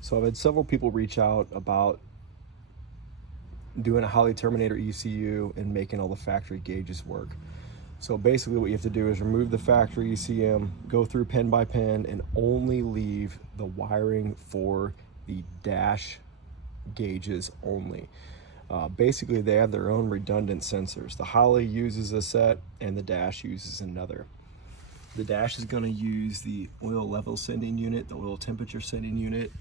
So I've had several people reach out about doing a Holley Terminator ECU and making all the factory gauges work. So basically what you have to do is remove the factory ECM, go through pin by pin, and only leave the wiring for the dash gauges only. Basically they have their own redundant sensors. The Holley uses a set and the dash uses another. The dash is going to use the oil level sending unit, the oil temperature sending unit,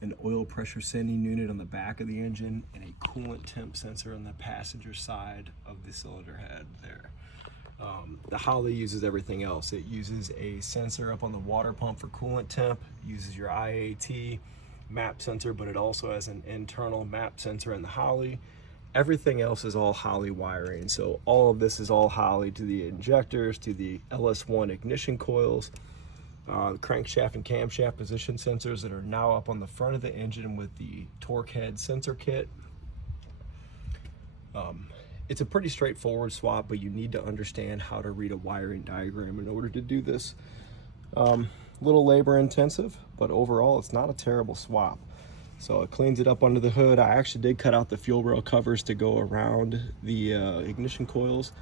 an oil pressure sending unit on the back of the engine, and a coolant temp sensor on the passenger side of the cylinder head there. The Holley uses everything else. It uses a sensor up on the water pump for coolant temp, uses your IAT map sensor, but it also has an internal map sensor in the Holley. Everything else is all Holley wiring. So all of this is all Holley, to the injectors, to the LS1 ignition coils, crankshaft and camshaft position sensors that are now up on the front of the engine with the torque head sensor kit. It's a pretty straightforward swap, but you need to understand how to read a wiring diagram in order to do this. Little labor intensive, but overall it's not a terrible swap. So it cleans it up under the hood. I actually did cut out the fuel rail covers to go around the ignition coils.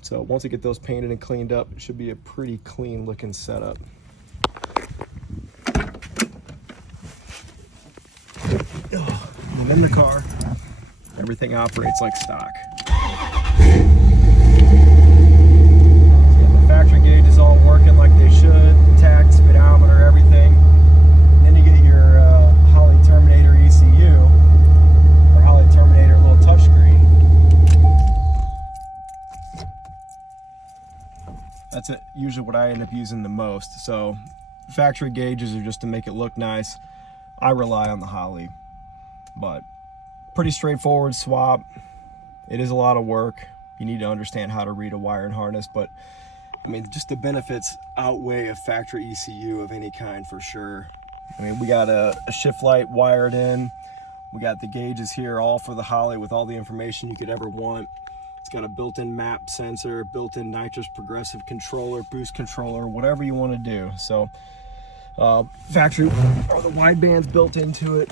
So once I get those painted and cleaned up, it should be a pretty clean looking setup. And in the car, everything operates like stock. The factory gauge is all working like they should, tach, speedometer, everything. And then you get your Holley Terminator ECU, or Holley Terminator little touchscreen. That's usually what I end up using the most. So factory gauges are just to make it look nice. I rely on the Holley, but pretty straightforward swap. It is a lot of work. You need to understand how to read a wire and harness, but I mean, just the benefits outweigh a factory ECU of any kind for sure. I mean, we got a shift light wired in. We got the gauges here all for the Holley with all the information you could ever want. It's got a built-in map sensor, built-in nitrous progressive controller, boost controller, whatever you want to do. So factory, all the widebands built into it.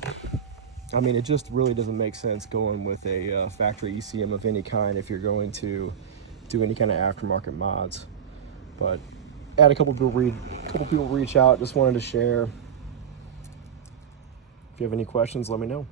I mean, it just really doesn't make sense going with a factory ECM of any kind if you're going to do any kind of aftermarket mods. But I had a couple people reach out, just wanted to share. If you have any questions, let me know.